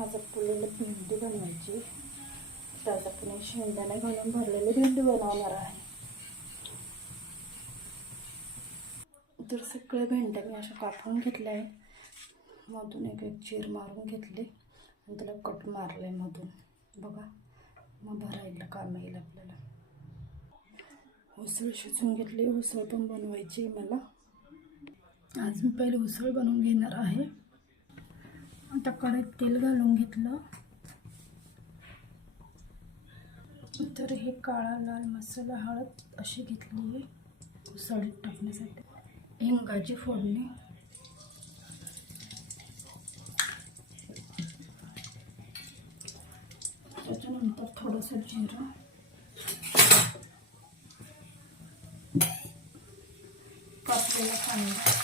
आज आपल्याला भेंडी बनवायची. त्यात आपण शेंगदाणे घालून भरलेली भेंडी बनवणार आहे. तर सगळे भेंड्या मी अशा कापून घेतल्या आहे. मधून एक एक चीर मारून घेतली आणि त्याला कट मारले मधून. बघा, मग भरायला काम येईल आपल्याला. उसळ शिजवून घेतली. उसळ पण बनवायची मला. आज मी पहिले उसळ बनवून घेणार आहे. आता कढईत तेल घालून घेतलं. तर हे काळा लाल मसाला, हळद अशी घेतली आहे उसळीत टाकण्यासाठी. हिंगाची फोडणी, त्याच्यानंतर थोडंसं जिरं, कापलेला कांदा,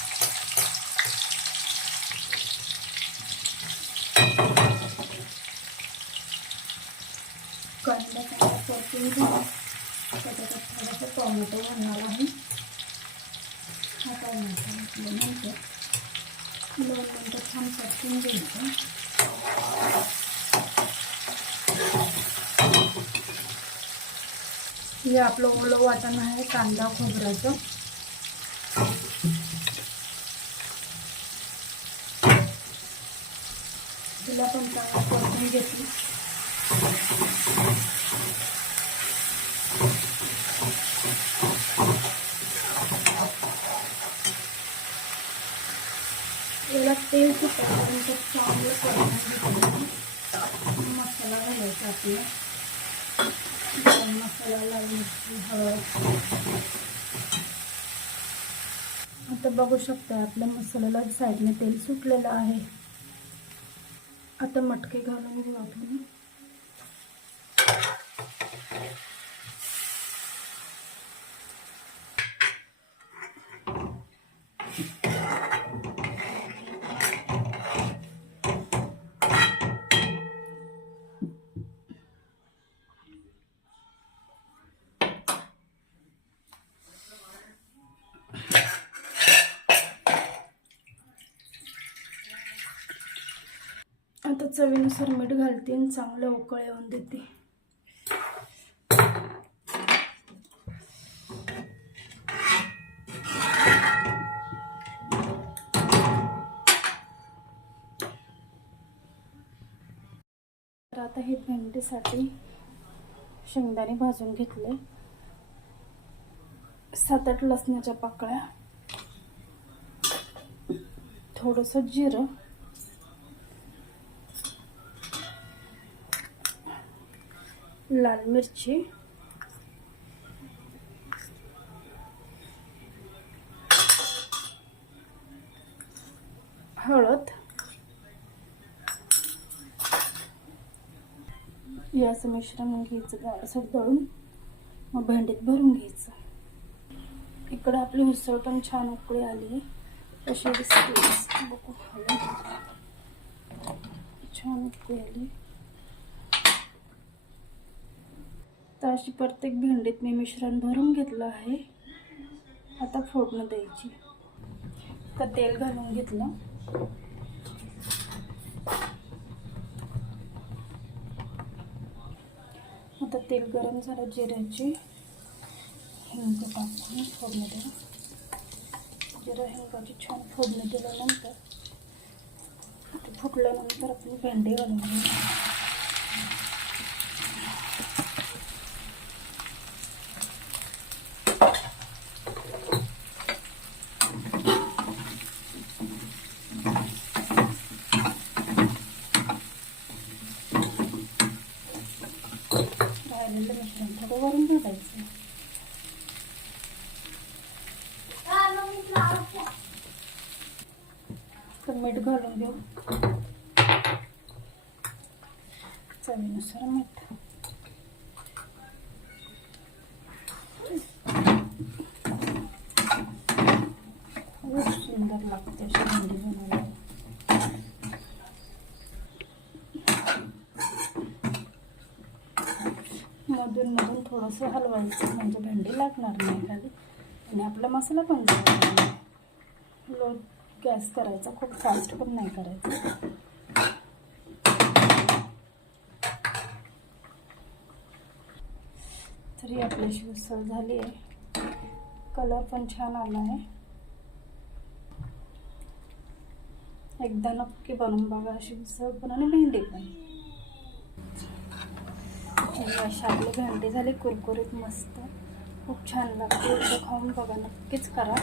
परतून घेऊन त्याच्यात थोडंसं टोमॅटो घालणार आहे. हा टोमॅटो घातल्यानंतर 2 मिनिटं छान परतून घ्यायचं. हे आपलं ओलं वाटण आहे कांदा खोबऱ्याचं. तिला पण चांगलं परतून घेतली. याला तेल सुटेपर्यंत चांगलं परतून घेतलं. मसाला घालायचा आपला. गरम मसाला, लाल मिरची, हळद. आता बघू शकता आपल्या मसाल्याला साईडने तेल सुटलेलं आहे. आता मटके घालून घेऊ आपण. आता चवीनुसार मीठ घालते आणि चांगलं उकळ येऊन देते. तर आता हे भेंडीसाठी शेंगदाणे भाजून घेतले. 7-8 लसणाच्या पाकळ्या, थोडंसं जिरं, लाल मिरची, हळद, याचं मिश्रण घ्यायचं असं दळून. मग भेंडीत भरून घ्यायचं. इकडं आपली उसळ पण छान उकळी आली आहे. कशी दिसते बघू. छान उकळी आली. तर अशी प्रत्येक भेंडीत मी मिश्रण भरून घेतलं आहे. आता फोडणी द्यायची. तर तेल घालून घेतलं. आता तेल गरम झालं. जिऱ्याची हिंग टाकून फोडणी द्या. जिरा हिंगाची छान फोडणी दिल्यानंतर ते फुटल्यानंतर आपण भेंडी घालून घेऊ. राहिलेलं मिश्रण थोडं वरून घालायचं. तर मीठ घालून घेऊ. चवीनुसार मीठ. खूप सुंदर लागते अशी भेंडी बनवायला. मधून मधून थोडंसं हलवायचं म्हणजे भेंडी लागणार नाही खाली आणि आपला मसाला पण जाणार नाही. लो गॅस करायचा, खूप फास्ट पण नाही करायचा. तर ही आपली अशी उसळ झाली आहे. कलर पण छान आला आहे. एकदा नक्की बनवून बघा अशी उसळ पण आणि भेंडी पण. अशी आपली भेंडी झाली कुरकुरीत मस्त, खूप छान लागते. एकदा खाऊन बघा, नक्कीच करा.